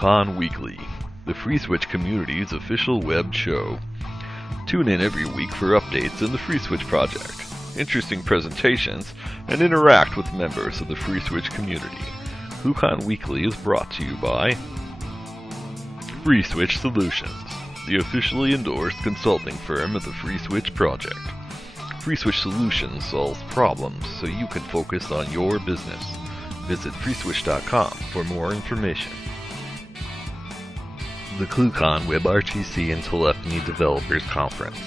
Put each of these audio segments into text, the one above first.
ClueCon Weekly, the FreeSwitch community's official web show. Tune in every week for updates in the FreeSwitch project, interesting presentations, and interact with members of the FreeSwitch community. ClueCon Weekly is brought to you by FreeSwitch Solutions, the officially endorsed consulting firm of the FreeSwitch project. FreeSwitch Solutions solves problems so you can focus on your business. Visit freeswitch.com for more information. The ClueCon WebRTC and Telephony Developers Conference.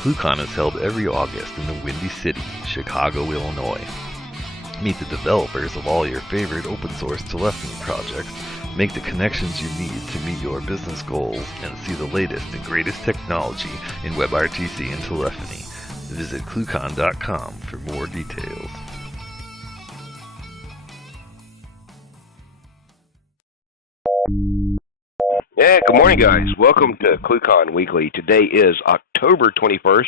ClueCon is held every August in the Windy City, Chicago, Illinois. Meet the developers of all your favorite open source telephony projects, make the connections you need to meet your business goals, and see the latest and greatest technology in WebRTC and telephony. Visit ClueCon.com for more details. Yeah, good morning, guys. Welcome to ClueCon Weekly. Today is October 21st,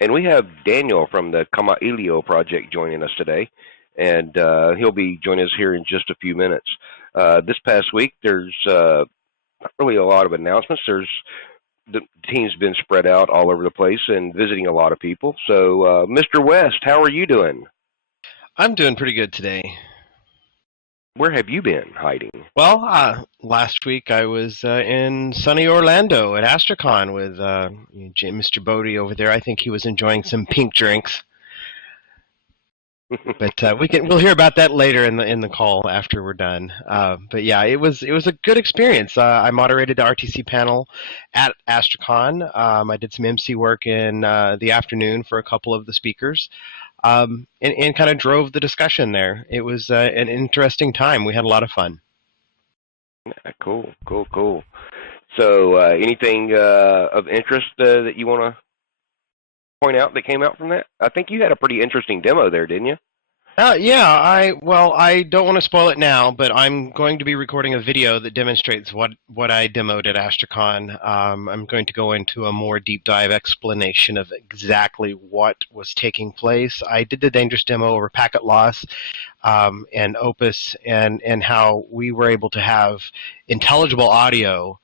and we have Daniel from the Kamailio project joining us today, and he'll be joining us here in just a few minutes. This past week, there's not really a lot of announcements. The team's been spread out all over the place and visiting a lot of people. So, Mr. West, how are you doing? I'm doing pretty good today. Where have you been hiding? Well, last week I was in sunny Orlando at AstraCon with Mr. Bodie over there. I think he was enjoying some pink drinks. But we'll hear about that later in the call after we're done. But yeah, it was a good experience. I moderated the RTC panel at AstraCon. I did some MC work in the afternoon for a couple of the speakers. And kind of drove the discussion there. It was an interesting time. We had a lot of fun. Yeah, cool. So anything of interest that you want to point out that came out from that? I think you had a pretty interesting demo there, didn't you? Yeah, I don't want to spoil it now, but I'm going to be recording a video that demonstrates what I demoed at AstraCon. I'm going to go into a more deep dive explanation of exactly what was taking place. I did the dangerous demo over packet loss and Opus and how we were able to have intelligible audio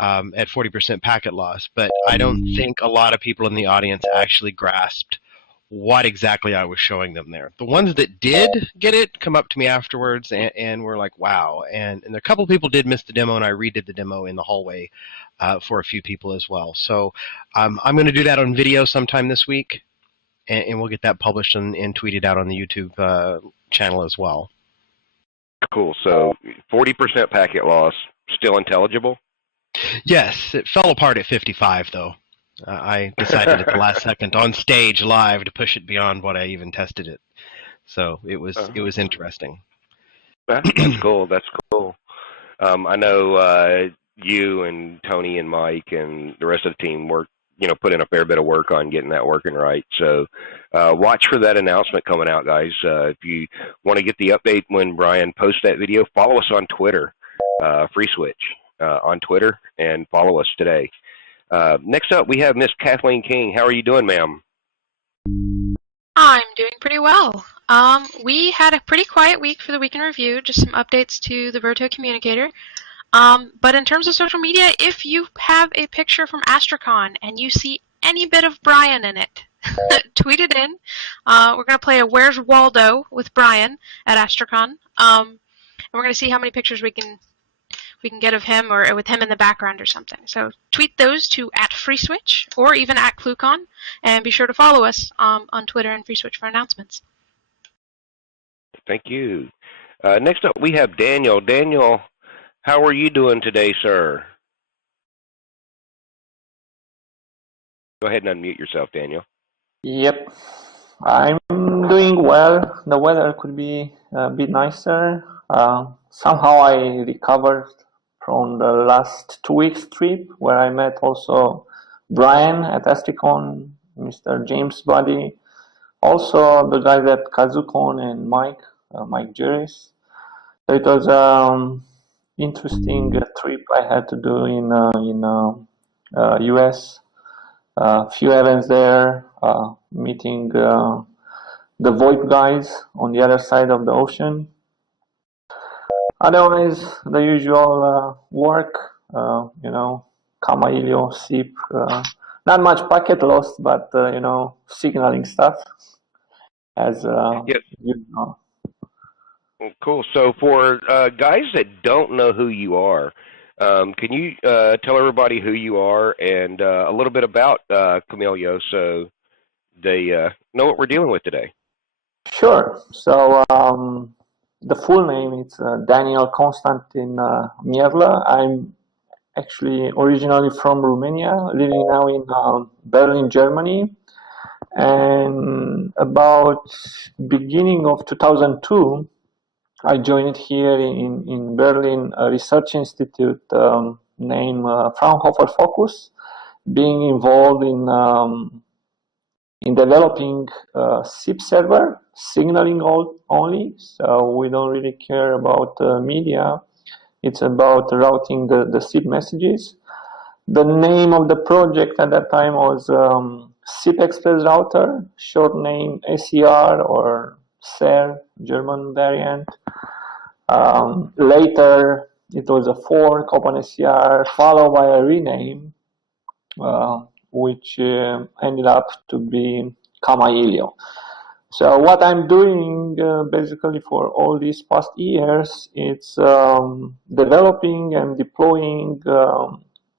at 40% packet loss, but I don't think a lot of people in the audience actually grasped what exactly I was showing them there. The ones that did get it come up to me afterwards and were like, wow. And a couple of people did miss the demo, and I redid the demo in the hallway for a few people as well. So I'm going to do that on video sometime this week, and we'll get that published and tweeted out on the YouTube channel as well. Cool. So 40% packet loss, still intelligible? Yes, it fell apart at 55, though. I decided at the last second on stage live to push it beyond what I even tested it. So it was interesting. That's cool. That's cool. I know you and Tony and Mike and the rest of the team put in a fair bit of work on getting that working right. So watch for that announcement coming out, guys. If you want to get the update when Brian posts that video, follow us on Twitter, FreeSwitch on Twitter, and follow us today. Next up, we have Miss Kathleen King. How are you doing, ma'am? I'm doing pretty well. We had a pretty quiet week for the Week in Review, just some updates to the Verto Communicator. But in terms of social media, if you have a picture from AstraCon and you see any bit of Brian in it, tweet it in. We're going to play a Where's Waldo with Brian at AstraCon. And we're going to see how many pictures we can get of him or with him in the background or something. So tweet those to @FreeSwitch or even @ClueCon, and be sure to follow us on Twitter and FreeSwitch for announcements. Thank you. Next up, we have Daniel. Daniel, how are you doing today, sir? Go ahead and unmute yourself, Daniel. Yep, I'm doing well. The weather could be a bit nicer. Somehow I recovered from the last 2 weeks trip where I met also Brian at AstraCon, Mr. James Buddy, also the guys at KazuCon and Mike Juris. So it was interesting trip I had to do in US. A few events there, meeting the VoIP guys on the other side of the ocean. Otherwise, the usual work, Kamailio, SIP, not much packet loss, but, signaling stuff as Yep. you know. Cool. So for guys that don't know who you are, can you tell everybody who you are and a little bit about Kamailio so they know what we're dealing with today? Sure. So the full name is Daniel-Constantin Mierla. I'm actually originally from Romania, living now in Berlin, Germany. And about beginning of 2002, I joined here in Berlin a research institute named Fraunhofer Focus, being involved in developing SIP server, signaling only. So we don't really care about media. It's about routing the SIP messages. The name of the project at that time was SIP Express Router, short name SER or SER, German variant. Later, it was a fork, OpenSCR, followed by a rename, which ended up to be Kamailio. So what I'm doing basically for all these past years, it's developing and deploying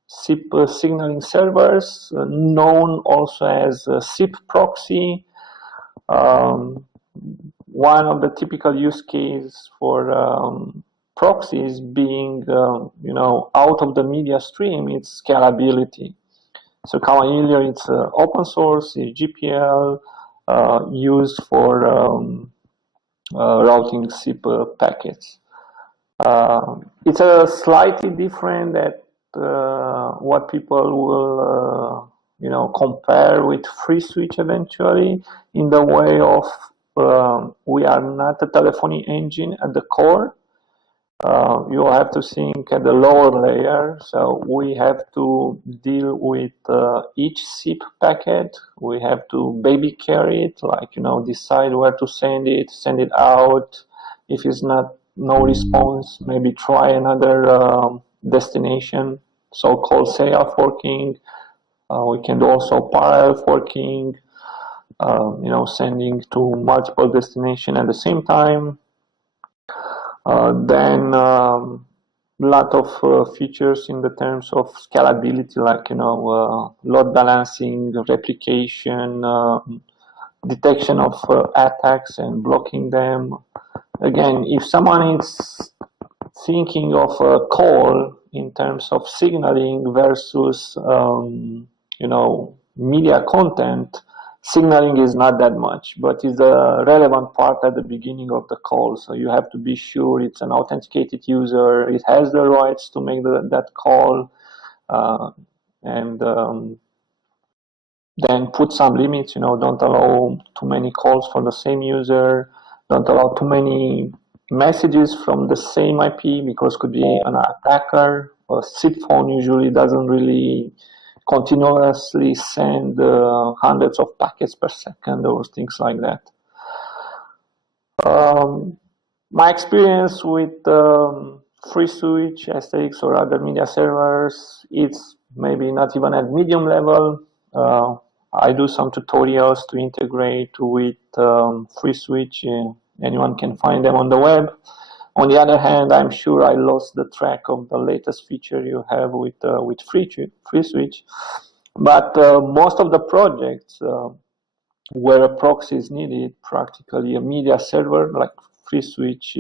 SIP signaling servers, known also as SIP proxy. One of the typical use cases for proxies being, out of the media stream, it's scalability. So Kamailio, it's open source, it's GPL, used for routing SIP packets. It's a slightly different that what people will, compare with FreeSwitch eventually, in the way of we are not a telephony engine at the core. You have to think at the lower layer. So we have to deal with each SIP packet. We have to baby carry it, decide where to send it out. If it's no response, maybe try another destination, so-called serial forking. We can do also parallel forking, sending to multiple destinations at the same time. Then lot of features in the terms of scalability, like load balancing, replication, detection of attacks and blocking them. Again, if someone is thinking of a call in terms of signaling versus media content, signaling is not that much, but it's a relevant part at the beginning of the call. So you have to be sure it's an authenticated user, it has the rights to make that call, and then put some limits. Don't allow too many calls for the same user, don't allow too many messages from the same IP, because could be an attacker. A SIP phone usually doesn't really continuously send hundreds of packets per second or things like that. My experience with FreeSwitch, STX, or other media servers, it's maybe not even at medium level. I do some tutorials to integrate with FreeSwitch. Anyone can find them on the web. On the other hand, I'm sure I lost the track of the latest feature you have with FreeSwitch. But most of the projects where a proxy is needed, practically a media server like FreeSwitch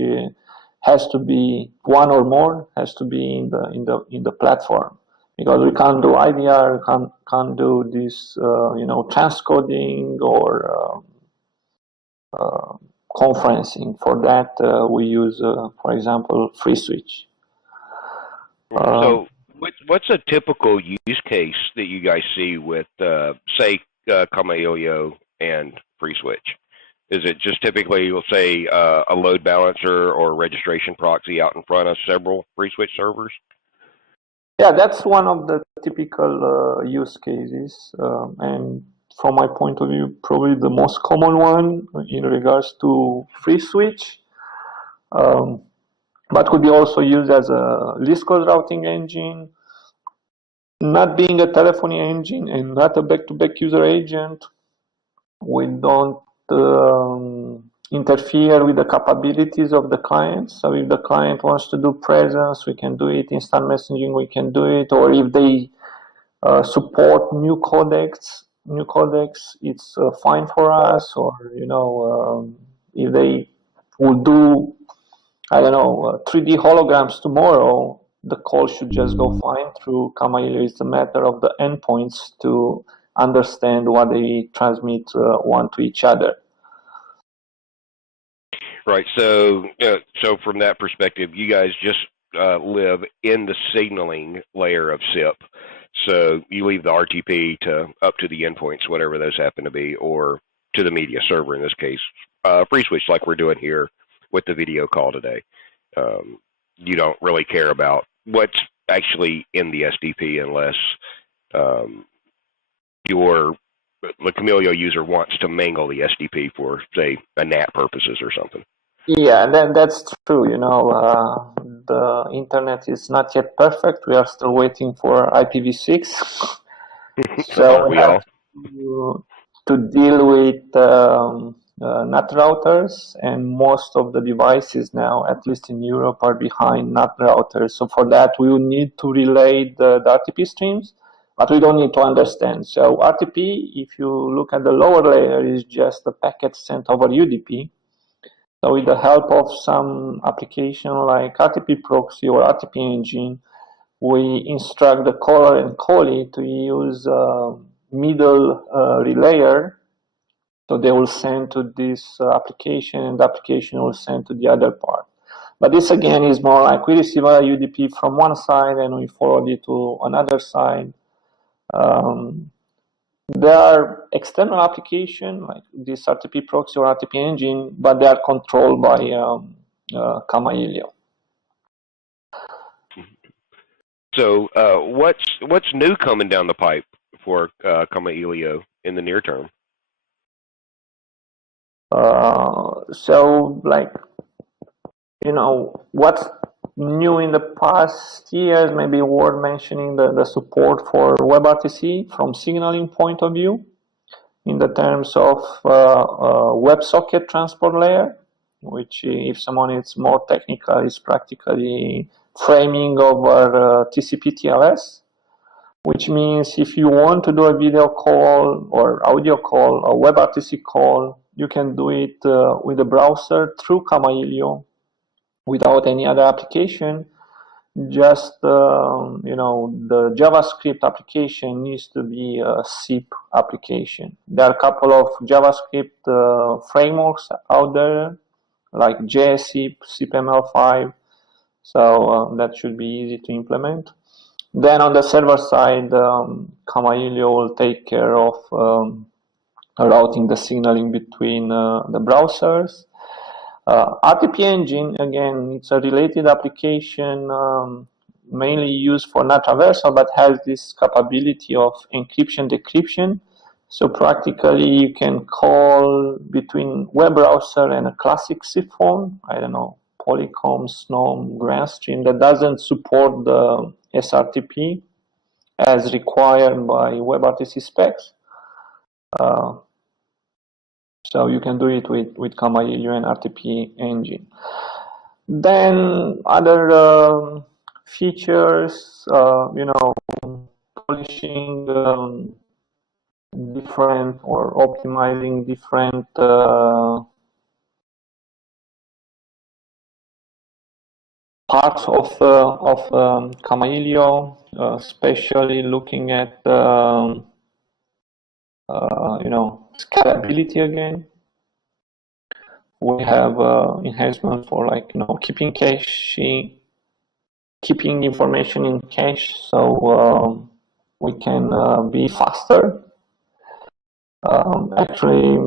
has to be one or more, has to be in the platform, because we can't do IVR, can't do this transcoding or conferencing. For that, we use, for example, FreeSwitch. So what's a typical use case that you guys see with, say, Kamailio and FreeSwitch? Is it just typically, you'll say, a load balancer or registration proxy out in front of several FreeSwitch servers? Yeah, that's one of the typical use cases, and from my point of view, probably the most common one in regards to FreeSwitch. but could be also used as a list code routing engine. Not being a telephony engine and not a back-to-back user agent, we don't interfere with the capabilities of the client. So if the client wants to do presence, we can do it. Instant messaging, we can do it. Or if they support new codecs, it's fine for us. Or if they will do, I don't know, 3D holograms tomorrow, the call should just go fine through Kamailio. It's a matter of the endpoints to understand what they transmit one to each other. Right. So from that perspective, you guys just live in the signaling layer of SIP. So you leave the RTP up to the endpoints, whatever those happen to be, or to the media server in this case, free switch like we're doing here with the video call today. You don't really care about what's actually in the SDP unless the Kamailio user wants to mangle the SDP for, say, a NAT purposes or something. Yeah, that's true. The internet is not yet perfect. We are still waiting for IPv6. So we have to deal with NAT routers, and most of the devices now, at least in Europe, are behind NAT routers. So for that, we will need to relay the RTP streams, but we don't need to understand. So RTP, if you look at the lower layer, is just a packet sent over UDP. So with the help of some application like RTP proxy or RTP engine, we instruct the caller and callee to use middle relayer. So they will send to this application, and the application will send to the other part. But this again is more like we receive a UDP from one side and we forward it to another side. There are external applications like this RTP proxy or RTP engine, but they are controlled by Kamailio. So what's new coming down the pipe for Kamailio in the near term? So what's new in the past years, maybe worth mentioning the support for WebRTC from signaling point of view in the terms of WebSocket transport layer, which if someone is more technical is practically framing over TCP/TLS, which means if you want to do a video call or audio call or WebRTC call, you can do it with the browser through Kamailio without any other application. Just the JavaScript application needs to be a SIP application. There are a couple of JavaScript frameworks out there like JSIP, SIPML5, so that should be easy to implement. Then on the server side, Kamailio will take care of routing the signaling between the browsers. RTP engine, again, it's a related application mainly used for NAT traversal, but has this capability of encryption, decryption. So practically you can call between web browser and a classic SIP phone, I don't know, Polycom, Snom, Grandstream, that doesn't support the SRTP as required by WebRTC specs. So you can do it with Kamailio and RTP engine. Then other features, polishing different or optimizing different parts of Kamailio, especially looking at scalability again. We have enhancements for keeping information in cache, so we can be faster. Actually,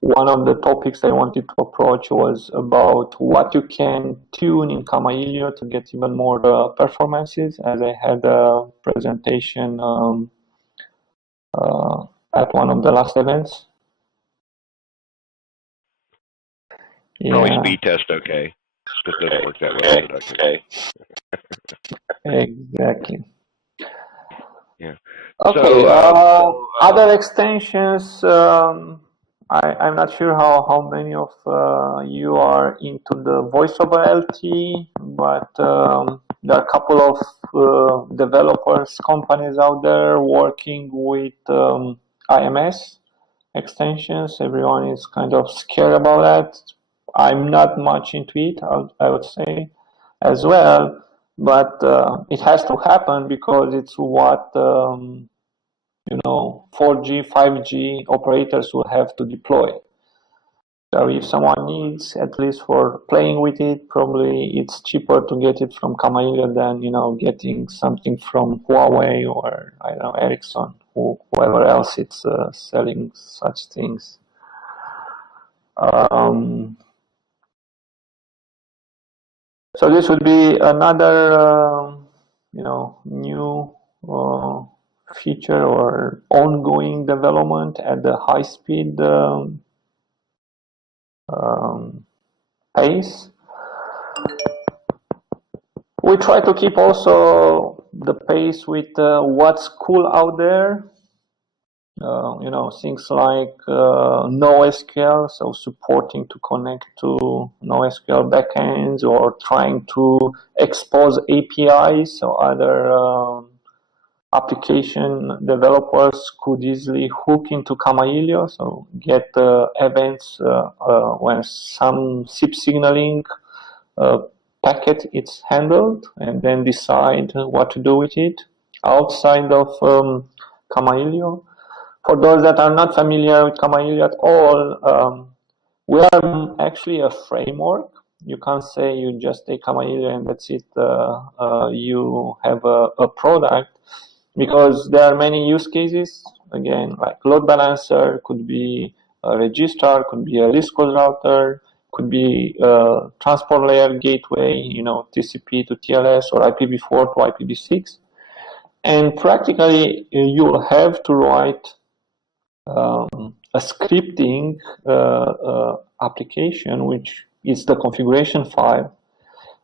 one of the topics I wanted to approach was about what you can tune in Kamailio to get even more performances, as I had a presentation at one of the last events. Probably speed test, okay. just doesn't work that way. Okay. Exactly. Yeah. Okay. So, other extensions. I'm not sure how many of you are into the voice over LT, but there are a couple of developers, companies out there working with IMS extensions. Everyone is kind of scared about that. I'm not much into it, I would say, as well. But it has to happen because it's what 4G, 5G operators will have to deploy. So if someone needs, at least for playing with it, probably it's cheaper to get it from Kamailio than getting something from Huawei or I don't know, Ericsson, whoever else it's selling such things. So this would be another new feature or ongoing development at the high speed pace. We try to keep also the pace with what's cool out there. Things like NoSQL, so supporting to connect to NoSQL backends or trying to expose APIs so other application developers could easily hook into Kamailio, so get events when some SIP signaling packet is handled and then decide what to do with it outside of Kamailio. For those that are not familiar with Kamailio at all, we are actually a framework. You can't say you just take Kamailio and that's it. You have a product because there are many use cases. Again, like load balancer, could be a registrar, could be a list code router, could be a transport layer gateway, TCP to TLS or IPv4 to IPv6. And practically, you'll have to write a scripting application, which is the configuration file.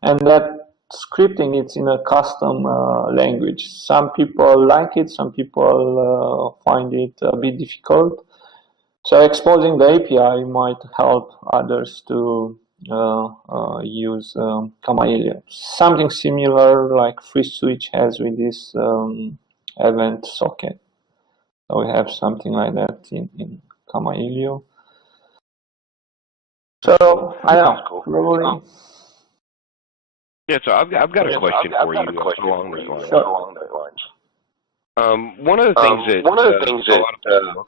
And that scripting is in a custom language. Some people like it, some people find it a bit difficult. So exposing the API might help others to use Kamailio. Something similar like FreeSwitch has with this event socket. So we have something like that in Kamailio. So I don't know, probably. Yeah, so I've got a question for you along those lines. One of the things that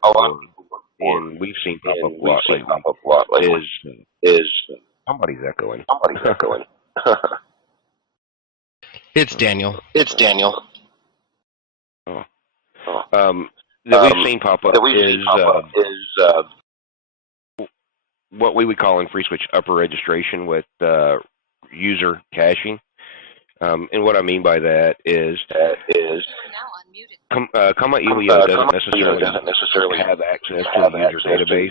a lot of people and we've seen pop up a lot lately is somebody's echoing. It's Daniel. Oh. That we've seen pop up is what we would call in FreeSwitch upper registration with user caching. And what I mean by that is Kamailio doesn't necessarily have access to the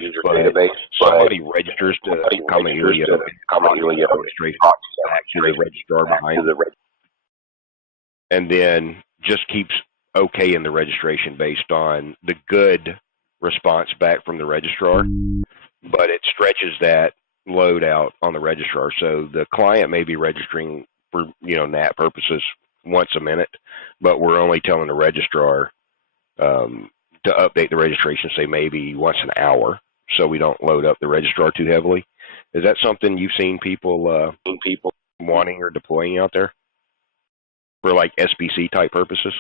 user database, but somebody registers to Kamailio registration back to the registrar behind and then just keeps okay in the registration based on the good response back from the registrar, but it stretches that load out on the registrar. So the client may be registering for NAT purposes once a minute, but we're only telling the registrar to update the registration, say maybe once an hour, so we don't load up the registrar too heavily. Is that something you've seen people wanting or deploying out there for like SBC type purposes?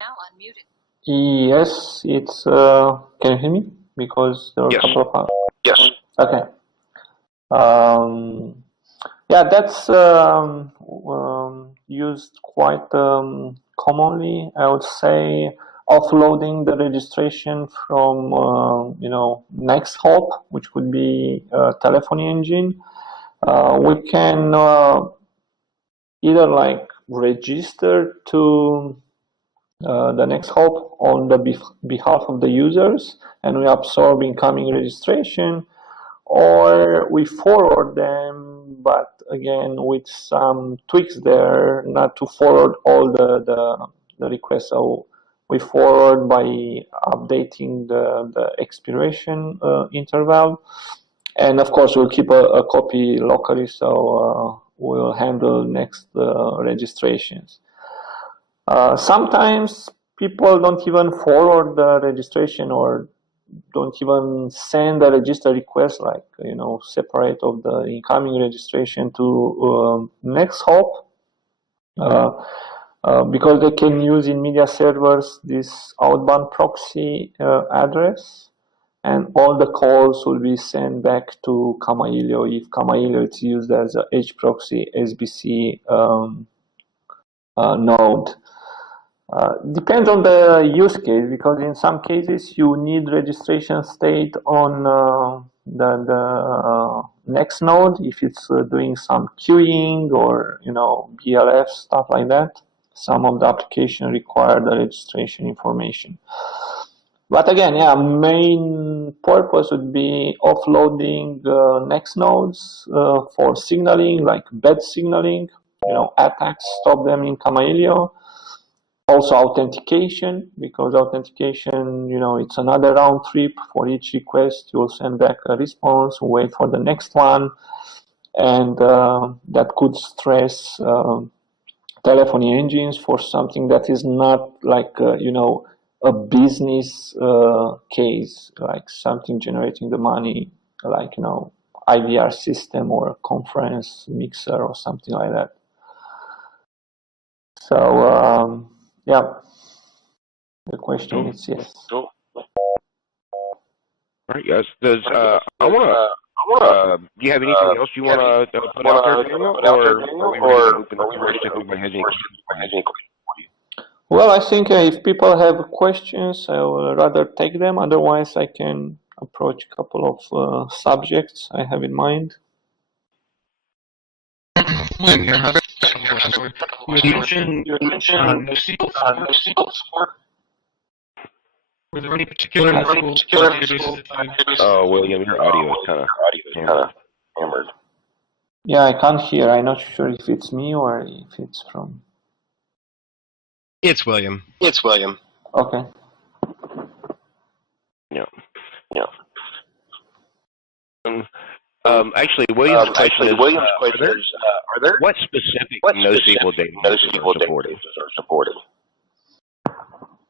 Now unmuted. Yes, it's. Can you hear me? Because there are a couple of. Yes. Okay. Yeah, that's used quite commonly. I would say offloading the registration from next hop, which would be a telephony engine. We can either like register to the next hop on the behalf of the users, and we absorb incoming registration, or we forward them, but again with some tweaks there, not to forward all the requests. So we forward by updating the expiration interval, and of course we'll keep a copy locally, so we'll handle next registrations. Sometimes people don't even forward the registration or don't even send a register request, like, separate of the incoming registration to next hop, because they can use in media servers this outbound proxy address, and all the calls will be sent back to Kamailio if Kamailio is used as a hproxy SBC node. Depends on the use case, because in some cases you need registration state on the next node if it's doing some queuing or BLF stuff like that. Some of the application require the registration information. But again, main purpose would be offloading next nodes for signaling, like bad signaling. Attacks, stop them in Kamailio. Also authentication, because authentication, it's another round trip. For each request, you'll send back a response, wait for the next one, and that could stress telephony engines for something that is not like a business case, like something generating the money, like IVR system or a conference mixer or something like that. So the question is yes. Cool. All right, guys. Does I want to? Do you have anything else you want to put out there, Daniel, or are we ready to open up the rest if anybody has any questions? Well, I think if people have questions, I will rather take them. Otherwise, I can approach a couple of subjects I have in mind. You mentioned NoSQL support. Were there any particular databases? Oh, William, your audio is kind of hammered. Yeah, I can't hear. I'm not sure if it's me or if it's from... It's William. Okay. Yeah. Actually, William's question is, are there what specific NoSQL databases are supported?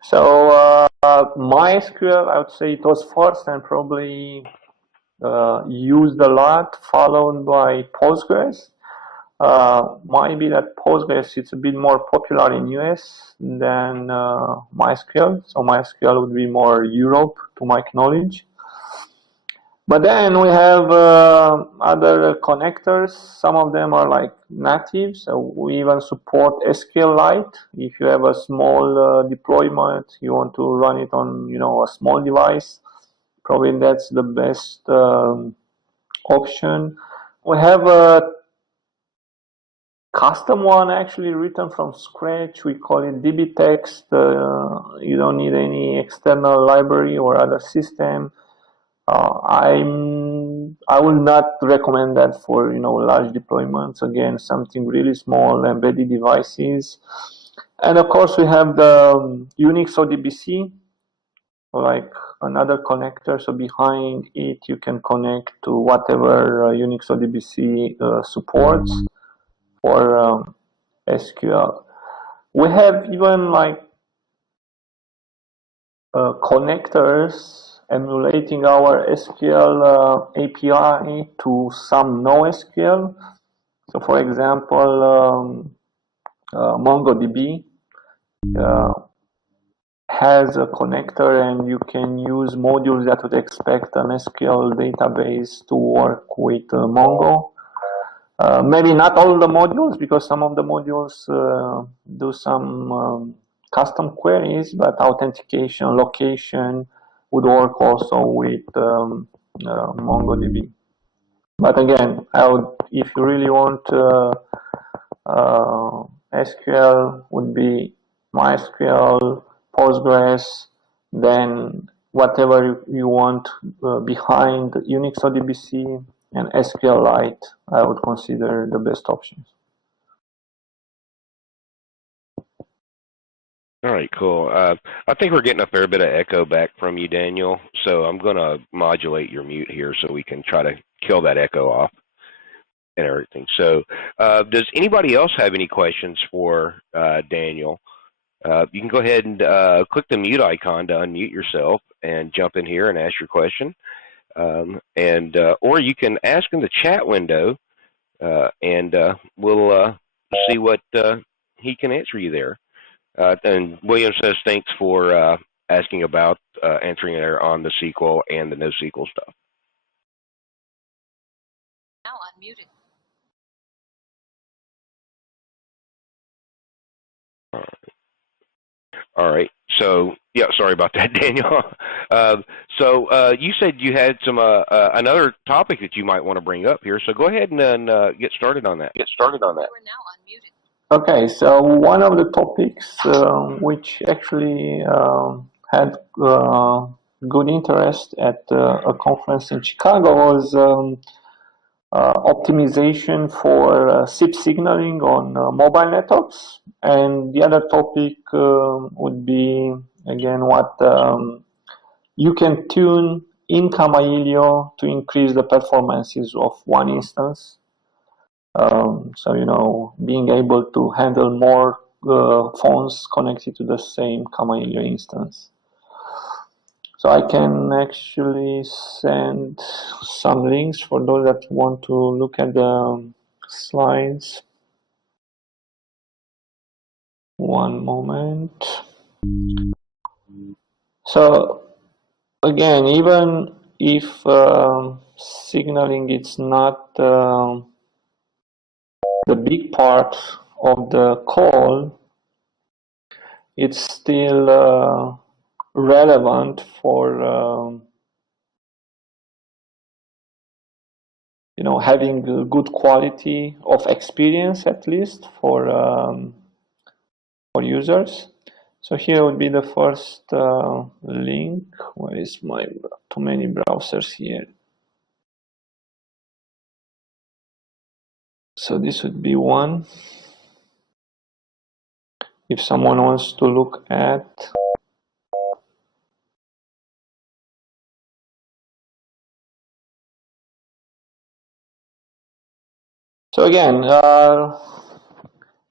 So MySQL, I would say it was first and probably used a lot, followed by Postgres. Might be that Postgres is a bit more popular in US than MySQL. So MySQL would be more Europe, to my knowledge. But then we have other connectors. Some of them are like native. So we even support SQLite. If you have a small deployment, you want to run it on a small device, probably that's the best option. We have a custom one actually written from scratch. We call it dbtext. You don't need any external library or other system. I will not recommend that for large deployments. Again, something really small, embedded devices. And of course, we have the Unix ODBC, like another connector. So behind it, you can connect to whatever Unix ODBC supports for SQL. We have even like connectors emulating our SQL API to some NoSQL. So for example, MongoDB has a connector, and you can use modules that would expect an SQL database to work with Mongo. Maybe not all the modules, because some of the modules do some custom queries, but authentication, location would work also with MongoDB. But again, if you really want SQL, would be MySQL, Postgres, then whatever you want behind Unix ODBC and SQLite, I would consider the best options. All right, cool. I think we're getting a fair bit of echo back from you, Daniel. So I'm going to modulate your mute here so we can try to kill that echo off and everything. So does anybody else have any questions for Daniel? You can go ahead and click the mute icon to unmute yourself and jump in here and ask your question. Or you can ask in the chat window, and we'll see what he can answer you there. And William says thanks for asking about answering there on the SQL and the NoSQL stuff. Now unmuted. All right. So yeah, sorry about that, Daniel. So you said you had some another topic that you might want to bring up here. So go ahead and get started on that. You are now unmuted. Okay, so one of the topics which actually had good interest at a conference in Chicago was optimization for SIP signaling on mobile networks. And the other topic would be, again, what you can tune in Kamailio to increase the performances of one instance. So, you know, being able to handle more phones connected to the same Kamailio instance. So I can actually send some links for those that want to look at the slides. One moment. So again, even if signaling is not the big part of the call, it's still relevant for you know, having a good quality of experience, at least for users. So here would be the first link. Where is my too many browsers here? So this would be one. If someone wants to look at so again,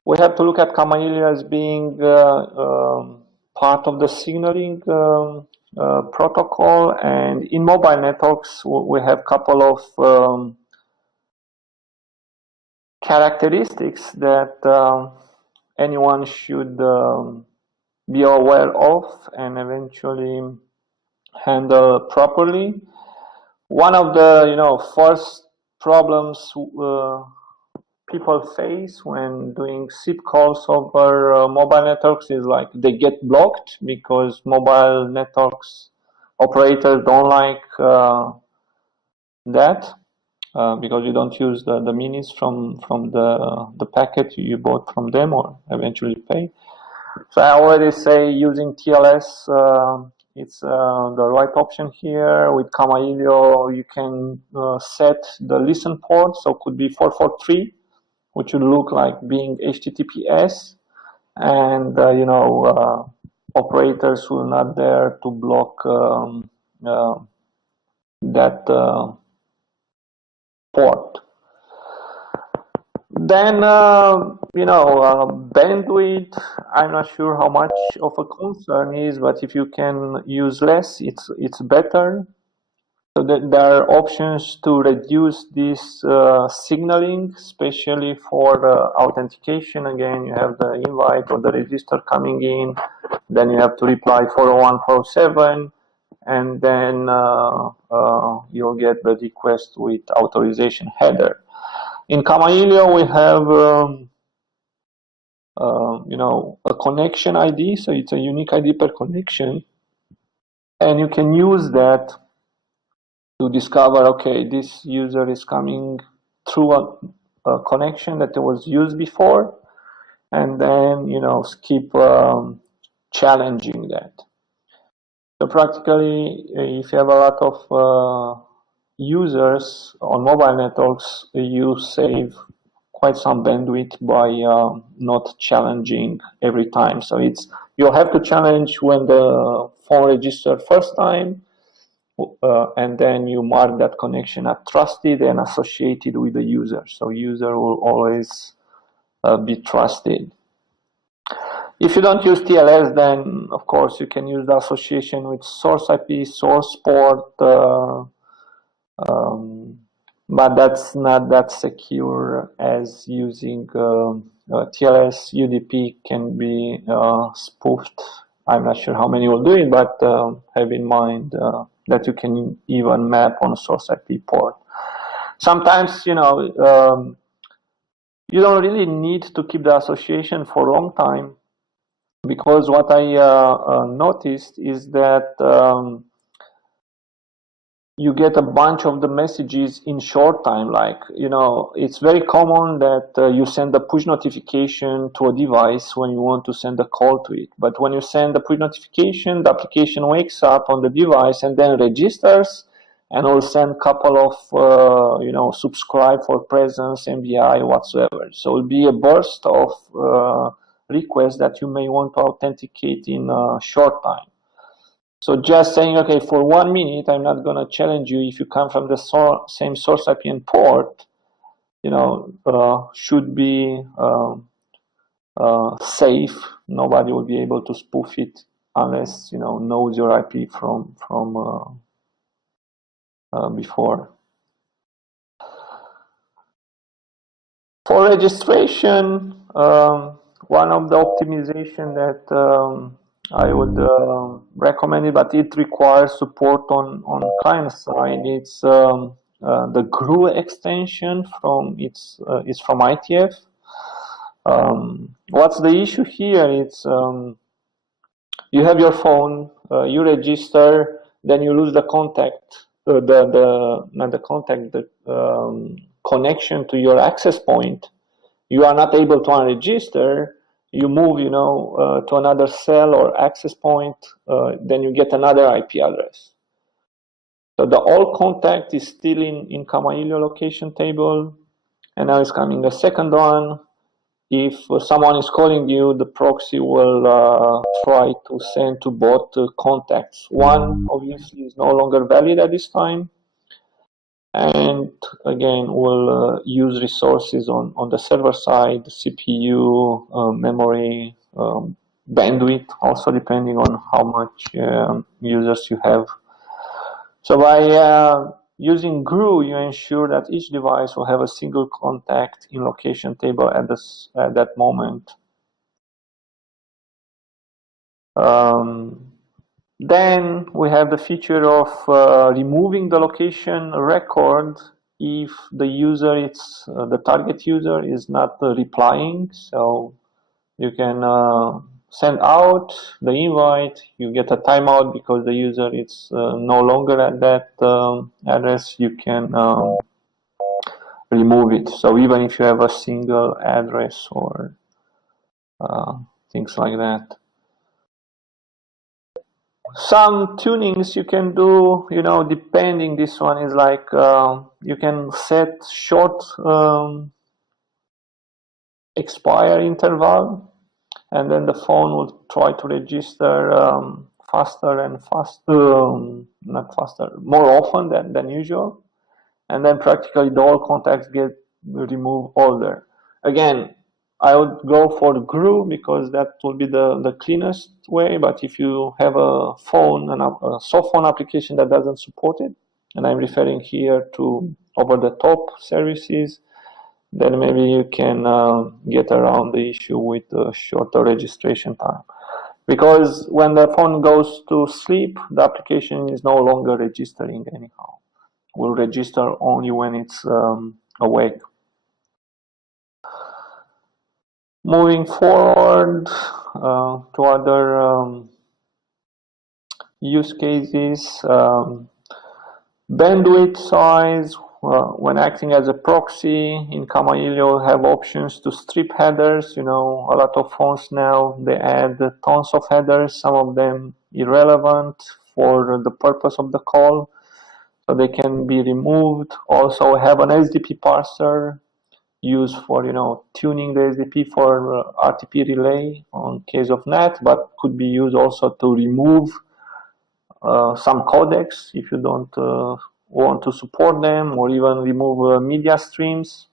we have to look at Kamailio as being part of the signaling protocol, and in mobile networks we have a couple of characteristics that anyone should be aware of and eventually handle properly. One of the first problems people face when doing SIP calls over mobile networks is like they get blocked because mobile networks operators don't like that because you don't use the minis from the packet you bought from them or eventually pay. So I already say using TLS it's the right option here. With Kamailio you can set the listen port, so it could be 443, which would look like being HTTPS, and operators will not dare to block that port. Then bandwidth, I'm not sure how much of a concern is, but if you can use less, it's better. So there are options to reduce this signaling, especially for authentication. Again, you have the invite or the register coming in, then you have to reply 401, 407, and then you'll get the request with authorization header. In Kamailio, we have a connection ID, so it's a unique ID per connection, and you can use that to discover, okay, this user is coming through a connection that was used before, and then keep challenging that. So practically, if you have a lot of users on mobile networks, you save quite some bandwidth by not challenging every time. So you'll have to challenge when the phone registered first time, and then you mark that connection as trusted and associated with the user. So user will always be trusted. If you don't use TLS, then of course you can use the association with source IP, source port, but that's not that secure as using TLS. UDP can be spoofed. I'm not sure how many will do it, but have in mind that you can even map on a source IP port. Sometimes, you don't really need to keep the association for a long time, because what I noticed is that you get a bunch of the messages in short time. Like, it's very common that you send a push notification to a device when you want to send a call to it. But when you send the push notification, the application wakes up on the device and then registers and will send a couple of, subscribe for presence, MBI, whatsoever. So it'll be a burst of requests that you may want to authenticate in a short time. So just saying, okay, for 1 minute, I'm not going to challenge you if you come from the same source IP and port, should be safe. Nobody will be able to spoof it unless, knows your IP from before. For registration, one of the optimization that I would recommend it, but it requires support on client side. It's the GRU extension is from ITF. What's the issue here? It's you have your phone, you register, then you lose the contact, the connection to your access point. You are not able to unregister. You move, to another cell or access point, then you get another IP address. So the all contact is still in Kamailio location table, and now it's coming the second one. If someone is calling you, the proxy will try to send to both contacts. One obviously is no longer valid at this time, and again will use resources on the server side, CPU, memory, bandwidth, also depending on how much users you have. So by using GRU, you ensure that each device will have a single contact in location table at that moment. Then we have the feature of removing the location record if the user, the target user, is not replying. So you can send out the invite, you get a timeout because the user is no longer at that address, you can remove it. So even if you have a single address or things like that. Some tunings you can do, depending. This one is like you can set short expire interval, and then the phone will try to register faster and faster, not faster, more often than usual, and then practically the all contacts get removed older. Again, I would go for the GRU because that will be the cleanest way. But if you have a phone, a soft phone application that doesn't support it, and I'm referring here to over-the-top services, then maybe you can get around the issue with shorter registration time. Because when the phone goes to sleep, the application is no longer registering anyhow. It will register only when it's awake. Moving forward to other use cases, bandwidth size. When acting as a proxy in Kamailio, have options to strip headers. A lot of phones now, they add tons of headers, some of them irrelevant for the purpose of the call, so they can be removed. Also have an SDP parser used for tuning the SDP for RTP relay on case of NAT, but could be used also to remove some codecs if you don't want to support them, or even remove media streams.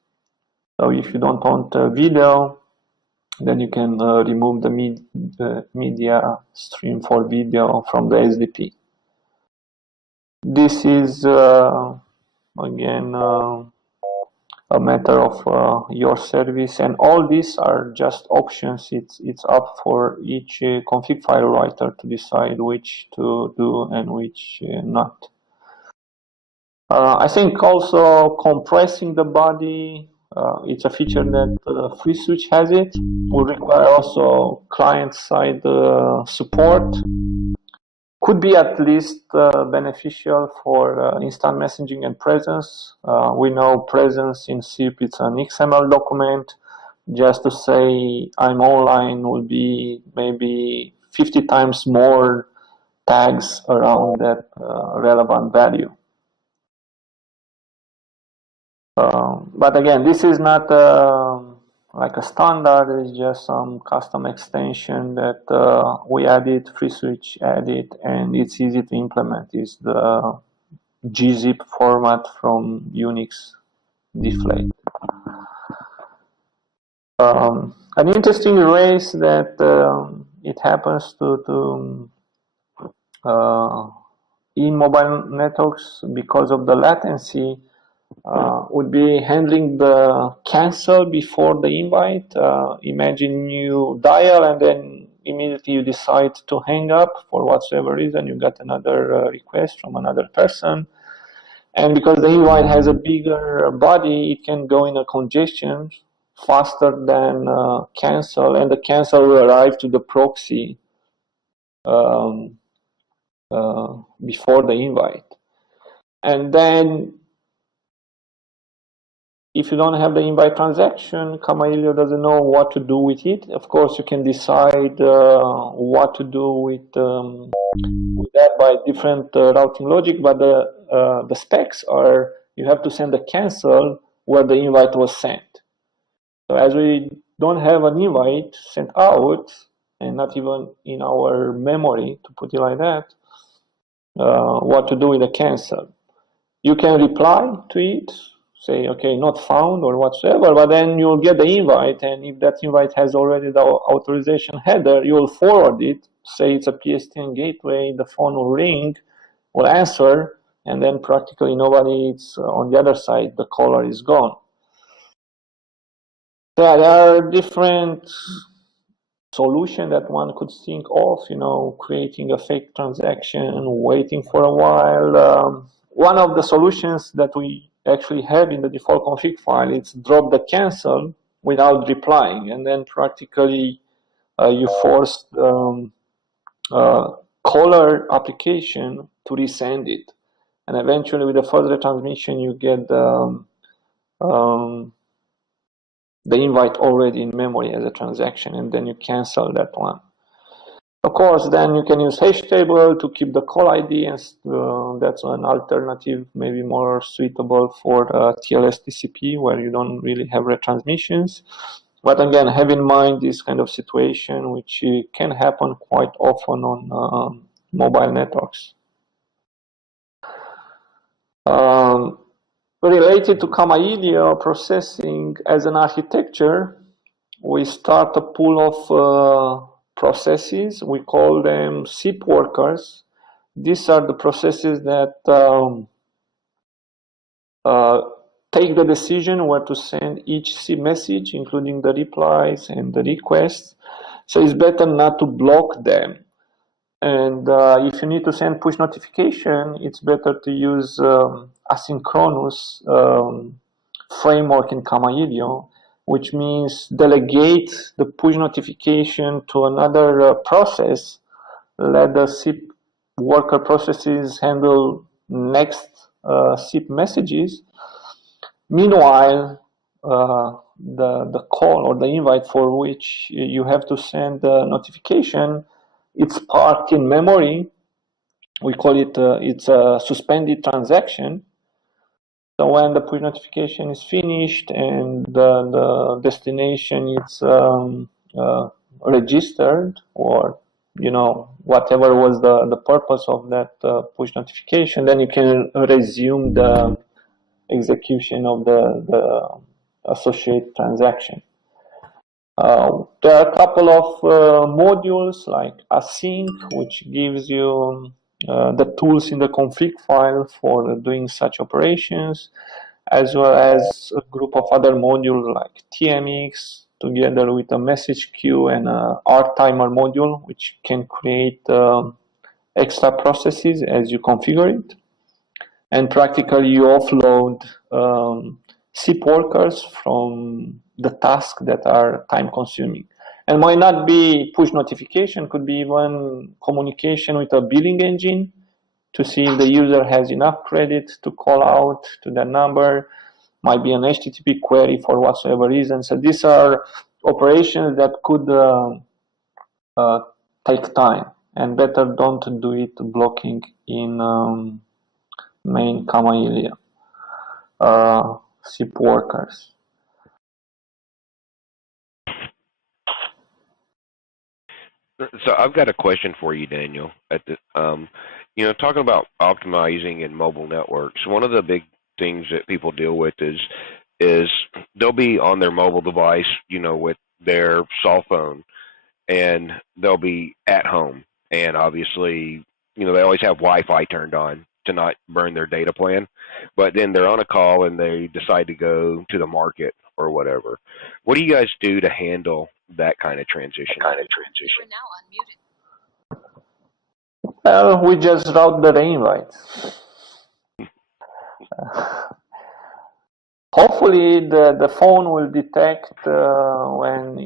So if you don't want video, then you can remove the media stream for video from the SDP. This is again a matter of your service, and all these are just options. It's up for each config file writer to decide which to do and which not. I think also compressing the body, it's a feature that FreeSwitch has. It will require also client-side support. Could be at least beneficial for instant messaging and presence. We know presence in SIP, it's an XML document. Just to say I'm online will be maybe 50 times more tags around that relevant value. But again, this is not like a standard. It's just some custom extension that we added, FreeSwitch added, and it's easy to implement. It's the gzip format from Unix deflate. An interesting race that it happens to in mobile networks because of the latency would be handling the cancel before the invite. Imagine you dial and then immediately you decide to hang up for whatsoever reason. You got another request from another person, and because the invite has a bigger body, it can go in a congestion faster than cancel, and the cancel will arrive to the proxy before the invite. And then if you don't have the invite transaction, Kamailio doesn't know what to do with it. Of course, you can decide what to do with that by different routing logic, but the specs are you have to send a cancel where the invite was sent. So as we don't have an invite sent out, and not even in our memory, to put it like that, what to do with the cancel. You can reply to it, say, okay, not found or whatsoever, but then you'll get the invite, and if that invite has already the authorization header, you'll forward it, say it's a PSTN gateway, the phone will ring, will answer, and then practically nobody is on the other side, the caller is gone. Yeah, there are different solutions that one could think of, creating a fake transaction, waiting for a while. One of the solutions that we actually have in the default config file is drop the cancel without replying, and then practically you force caller application to resend it, and eventually with the further transmission you get the invite already in memory as a transaction, and then you cancel that one. Of course, then you can use hash table to keep the call ID, and that's an alternative, maybe more suitable for TLS TCP, where you don't really have retransmissions. But again, have in mind this kind of situation, which can happen quite often on mobile networks. Related to Kamailio processing as an architecture, we start a pool of processes. We call them SIP workers. These are the processes that take the decision where to send each SIP message, including the replies and the requests. So it's better not to block them. And if you need to send push notification, it's better to use asynchronous framework in Kamailio, which means delegate the push notification to another process, let the SIP worker processes handle next SIP messages. Meanwhile, the call or the invite for which you have to send the notification, it's parked in memory, we call it, it's a suspended transaction. So when the push notification is finished and the destination is registered, or whatever was the purpose of that push notification, then you can resume the execution of the associated transaction. There are a couple of modules like async, which gives you the tools in the config file for doing such operations, as well as a group of other modules like TMX, together with a message queue and a R-timer module, which can create extra processes as you configure it. And practically you offload SIP workers from the tasks that are time consuming. And might not be push notification, could be even communication with a billing engine to see if the user has enough credit to call out to that number. Might be an HTTP query for whatsoever reason. So these are operations that could take time, and better don't do it blocking in main Kamailio SIP workers. So I've got a question for you, Daniel. Talking about optimizing in mobile networks, one of the big things that people deal with is they'll be on their mobile device, with their cell phone, and they'll be at home, and obviously, they always have Wi-Fi turned on to not burn their data plan, but then they're on a call and they decide to go to the market or whatever. What do you guys do to handle that kind of transition? You are now unmuted. Well, we just route the invite. Hopefully, the phone will detect when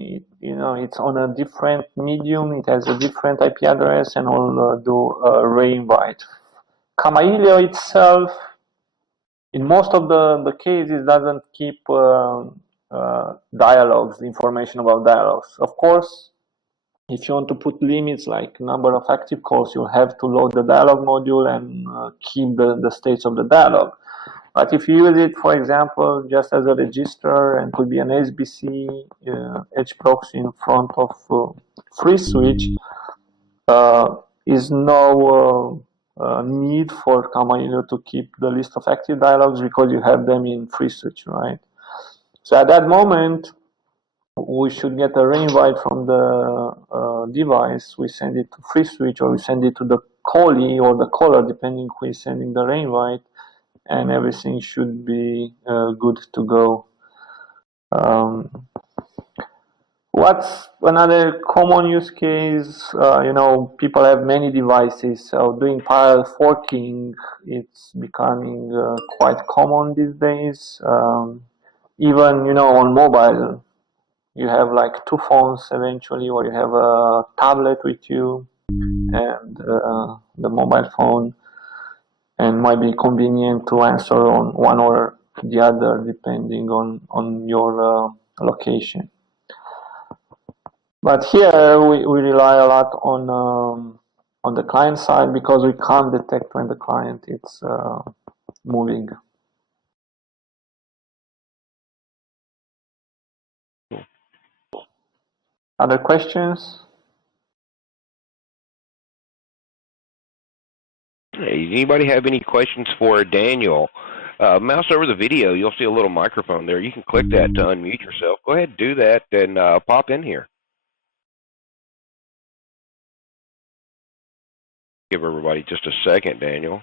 it's on a different medium, it has a different IP address, and will do a reinvite. Kamailio itself, in most of the cases, doesn't keep dialogues, information about dialogues. Of course, if you want to put limits like number of active calls, you'll have to load the dialog module and keep the states of the dialog. But if you use it, for example, just as a register, and could be an SBC edge proxy in front of free switch, is no need for Kamailio to keep the list of active dialogues because you have them in free switch, right? So at that moment, we should get a reinvite from the device. We send it to free switch, or we send it to the callee or the caller, depending who is sending the reinvite, and everything should be good to go. What's another common use case? People have many devices, so doing parallel forking, it's becoming quite common these days. Even, on mobile, you have like two phones eventually, or you have a tablet with you and the mobile phone, and might be convenient to answer on one or the other depending on your location. But here we rely a lot on the client side because we can't detect when the client is moving. Other questions? Hey, anybody have any questions for Daniel? Mouse over the video, you'll see a little microphone there. You can click that to unmute yourself. Go ahead and do that and pop in here. Give everybody just a second, Daniel,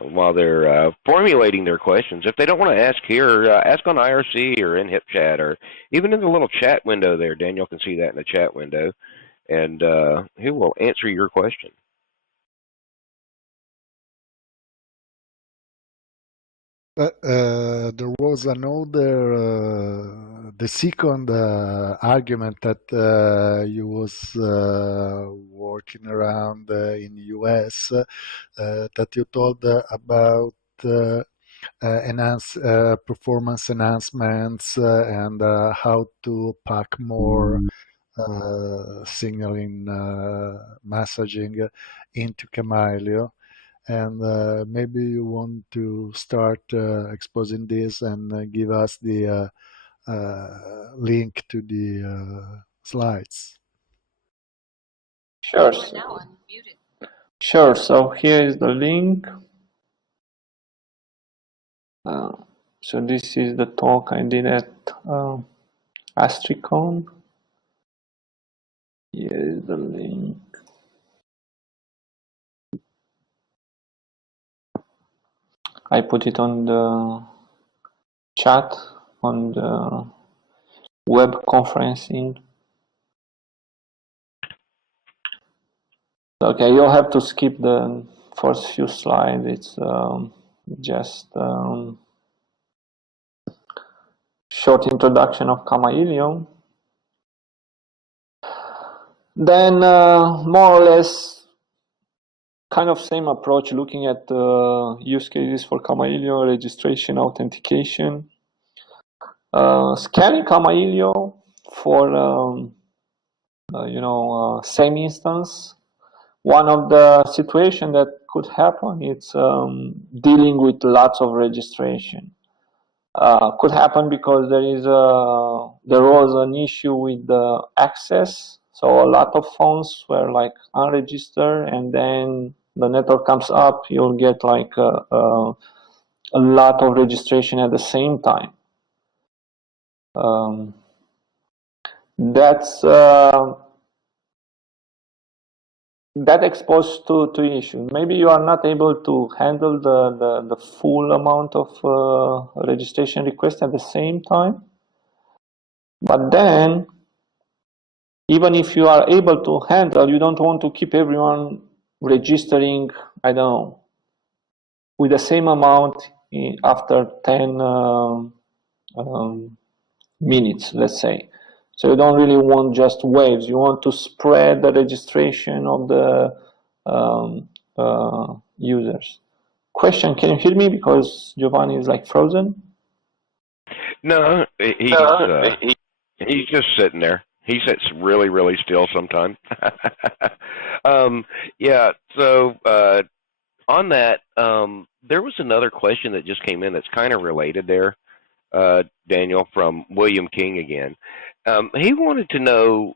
while they're formulating their questions. If they don't want to ask here, ask on IRC or in HipChat, or even in the little chat window there. Daniel can see that in the chat window, and he will answer your question. There was another, the second argument that you was working around in the US that you told about performance enhancements and how to pack more signaling messaging into Kamailio. And maybe you want to start exposing this and give us the link to the slides. Sure. You are now unmuted. Sure. So here is the link. So this is the talk I did at AstriCon. Here is the link. I put it on the chat on the web conferencing. Okay, you'll have to skip the first few slides. It's just short introduction of Kamailio. Then more or less kind of same approach, looking at use cases for Kamailio, registration, authentication. Scanning Kamailio for same instance. One of the situations that could happen is dealing with lots of registration. Could happen because there was an issue with the access. So a lot of phones were like unregistered, and then the network comes up, you'll get like a lot of registration at the same time. That exposed to issues. Maybe you are not able to handle the full amount of registration requests at the same time. But then, even if you are able to handle, you don't want to keep everyone registering, I don't know, with the same amount after 10 minutes, let's say. So you don't really want just waves. You want to spread the registration of the users. Question, can you hear me? Because Giovanni is like frozen. No, he's just sitting there. He sits really, really still sometimes. Yeah, so on that, there was another question that just came in that's kind of related there, Daniel, from William King again. He wanted to know,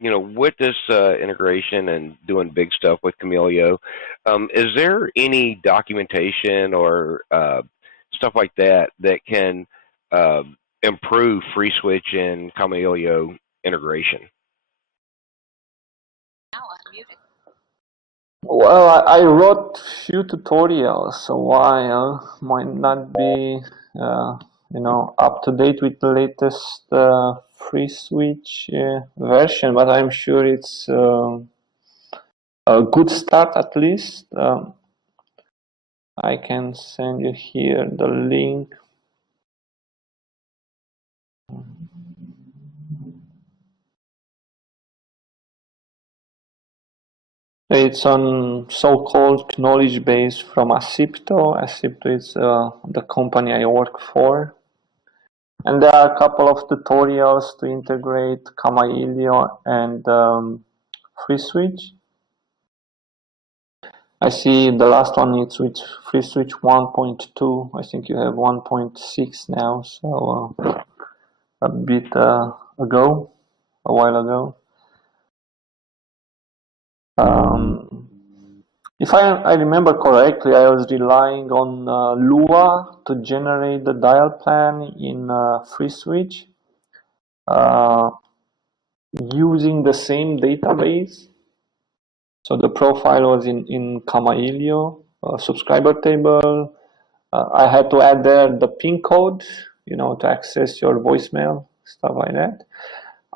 with this integration and doing big stuff with Kamailio, is there any documentation or stuff like that that can improve FreeSwitch and Kamailio integration? Now unmuted. Well, I wrote few tutorials a while. Might not be up to date with the latest FreeSwitch version, but I'm sure it's a good start at least. I can send you here the link. It's on so-called knowledge base from Asipto. Asipto is the company I work for. And there are a couple of tutorials to integrate Kamailio and FreeSwitch. I see the last one is with FreeSwitch 1.2. I think you have 1.6 now, so a while ago. If I remember correctly, I was relying on Lua to generate the dial plan in FreeSwitch using the same database. So the profile was in Kamailio, subscriber table. I had to add there the PIN code, to access your voicemail, stuff like that.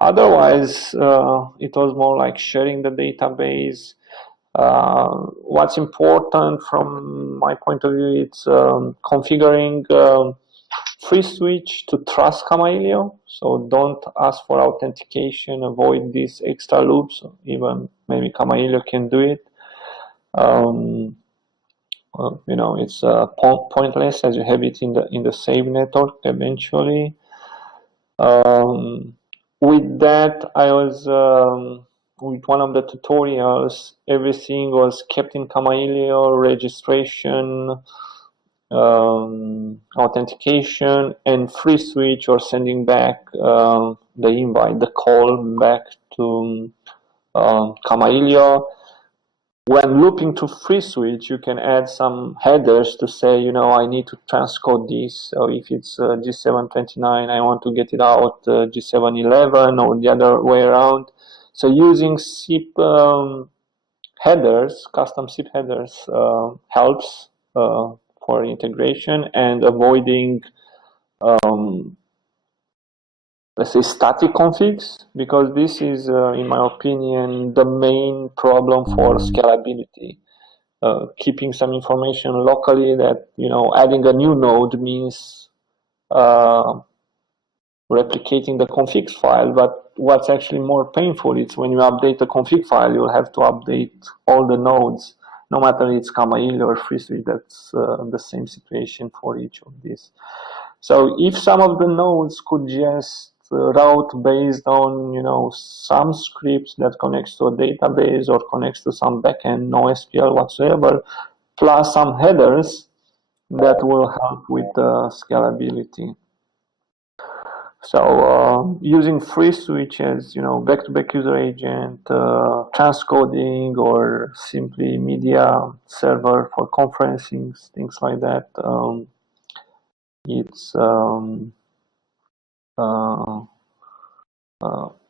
Otherwise, it was more like sharing the database. What's important from my point of view, it's configuring FreeSwitch to trust Kamailio. So don't ask for authentication, avoid these extra loops. Even maybe Kamailio can do it. It's pointless as you have it in the same network eventually. with that, I was with one of the tutorials. Everything was kept in Kamailio, registration, authentication, and free switch or sending back the invite, the call back to Kamailio. When looping to free switch, you can add some headers to say, I need to transcode this. So if it's G729, I want to get it out G711 or the other way around. So using SIP headers, custom SIP headers helps for integration and avoiding let's say static configs, because this is, in my opinion, the main problem for scalability. Keeping some information locally that, adding a new node means replicating the config file, but what's actually more painful is when you update the config file, you'll have to update all the nodes, no matter it's Kamailio or FreeSwitch. That's the same situation for each of these. So if some of the nodes could just route based on, some scripts that connects to a database or connects to some backend, no SQL whatsoever, plus some headers, that will help with scalability. So using free switch as, back-to-back user agent, transcoding, or simply media server for conferencing, things like that, it's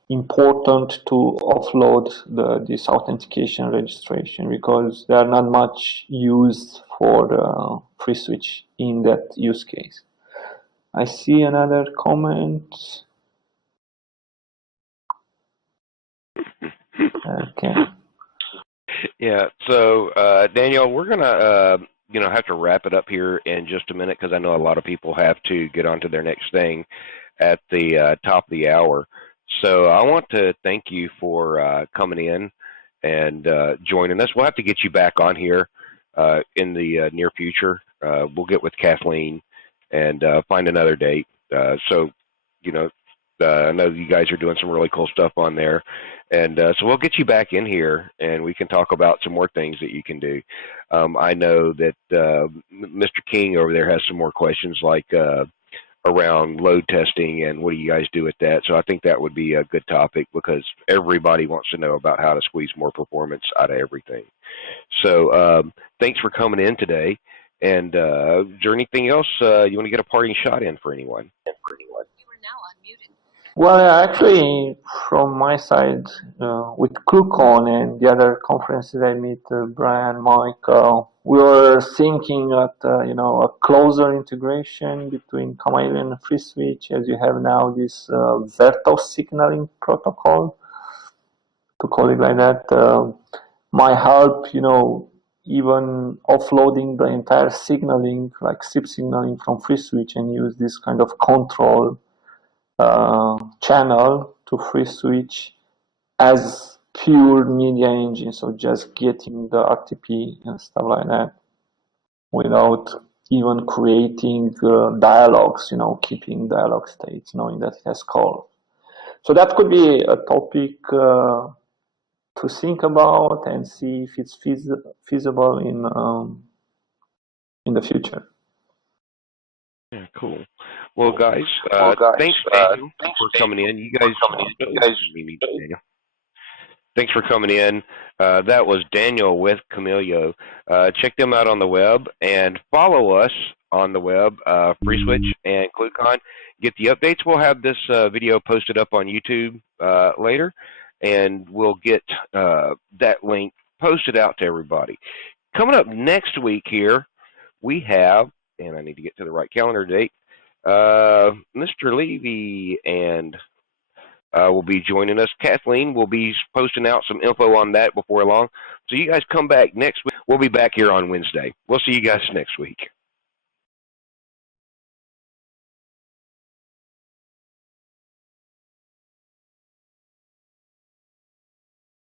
important to offload this authentication registration, because they are not much used for free switch in that use case. I see another comment. Okay. Yeah. So Daniel, we're gonna have to wrap it up here in just a minute, because I know a lot of people have to get on to their next thing at the top of the hour. So I want to thank you for coming in and joining us. We'll have to get you back on here in the near future. We'll get with Kathleen and find another date. So, I know you guys are doing some really cool stuff on there. And so we'll get you back in here, and we can talk about some more things that you can do. I know that Mr. King over there has some more questions, like around load testing and what do you guys do with that. So I think that would be a good topic, because everybody wants to know about how to squeeze more performance out of everything. So thanks for coming in today. And is there anything else you want to get a parting shot in for anyone? You are now unmuted. Well, actually, from my side, with ClueCon and the other conferences I meet, Brian, Mike, we were thinking at a closer integration between Kamailio and FreeSwitch, as you have now this Vertos signaling protocol, to call it like that, might help, even offloading the entire signaling, like SIP signaling from FreeSwitch, and use this kind of control channel to free switch as pure media engine, so just getting the RTP and stuff like that without even creating dialogues, keeping dialogue states, knowing that it has call. So that could be a topic to think about and see if it's feasible in the future. Yeah, cool. Well, guys, thanks for coming in. You guys, Daniel. Thanks for coming in. That was Daniel with Kamailio. Check them out on the web and follow us on the web, FreeSwitch and ClueCon. Get the updates. We'll have this video posted up on YouTube later, and we'll get that link posted out to everybody. Coming up next week here, we have, and I need to get to the right calendar date, Mr. Levy and will be joining us. Kathleen will be posting out some info on that before long. So you guys come back next week. We'll be back here on Wednesday. We'll see you guys next week.